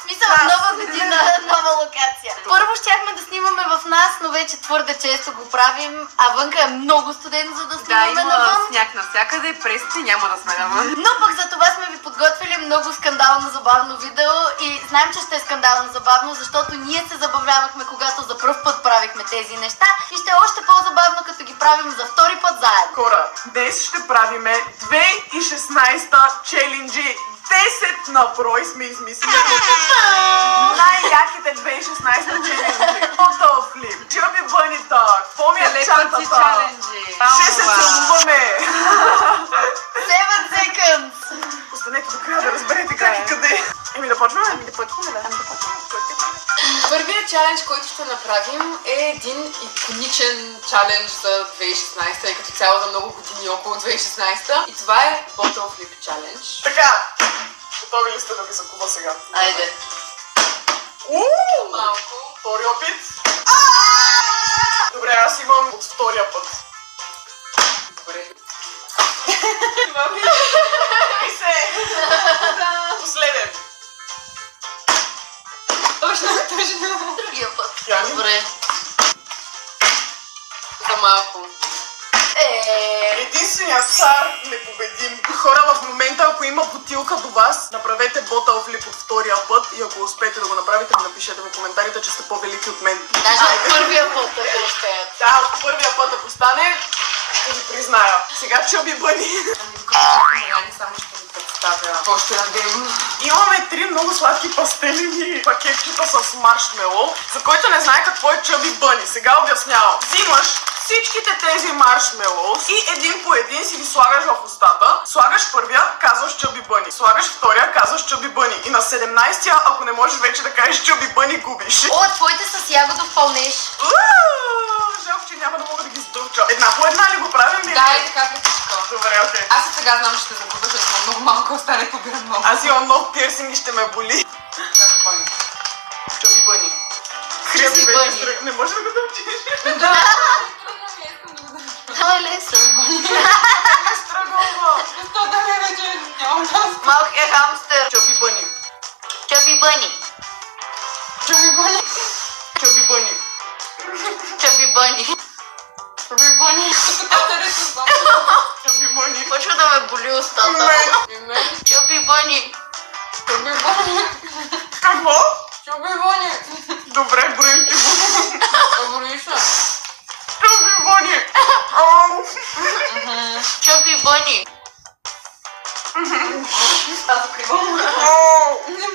В смисъл, нова година, нова локация. Първо щяхме да снимаме в нас, но вече твърде често го правим, а вънка е много студено, за да снимаме Да, има навън. сняг навсякъде, пресите няма да сме навън. Но пък за това сме ви подготвили много скандално забавно видео и знаем, че ще е скандално забавно, защото ние се забавлявахме, когато за пръв път правихме тези неща и ще е още по-забавно, като ги правим за втори път заедно. Хора, днес ще правиме 2016 челенджи. 10 на брой сме измислили. Най-яките 2016 челенджи. Photo flip, Chubby Bunny Talk, помня чантата. Ще се целуваме. 7 seconds! Останете до края да разберете как и къде. Еми да почваме? Да почваме, да. Първият чалендж, който ще направим е един иконичен чалендж за 2016 и като цяло за много години около 2016 и това е Bottle Flip Challenge. Така, готови ли сте да ви закува сега? Айде. Малко. Втори опит. Добре, аз имам от втория път. Добре. И се! Последен. Точно. Другия път. Яни? Добре. За малко. Единственият цар непобедим. Хора, в момента, ако има бутилка до вас, направете ботъл флип от втория път и ако успеете да го направите, напишете в коментарите, че сте по-велики от мен. Даже от първия път, ако успеят. Да, от първия път, ако стане, ще ви призная. Сега Chubby Bunny. Ами докато чакаме Яни, само ще ви представя какво ще ядем. Имаме 3 много сладки пастелини пакетчета с маршмело. За който не знае какво е Chubby Bunny, сега обяснявам. Взимаш всичките тези маршмелоус и един по един си ги слагаш в устата. Слагаш първия, казваш Chubby Bunny. Слагаш втория, казваш Chubby Bunny. И на 17-я, ако не можеш вече да кажеш Chubby Bunny, губиш. О, твоите с ягодов пълнеж. Жалко, че няма да мога да ги сдурча. Една по една ли го правим? Или? Да, и така всичко. Добре, окей. Аз и сега знам, че ще загубя, защото съм много малко, остане побирам много. Аз имам нов пирсинг и ще ме боли. Chubby Bunny. Chubby Bunny. Chubby Bunny. Не може да го дълчиш. Да. Това е лесно. Страгова. Защо да ме вече нямам част? Малкият хамстер. Chubby Bunny. Chubby Bunny. Chubby Bunny. Chubby Bunny. Chubby Bunny. Chubby Bunny. Chubby Bunny. Почва да ме боли устата. Мен. Chubby Bunny. Chubby Bunny. Какво? Chubby Bunny. Добре, броим ти го. Добре, Chubby Bunny. Ау. Chubby Bunny. Аз закривам. Ау. Не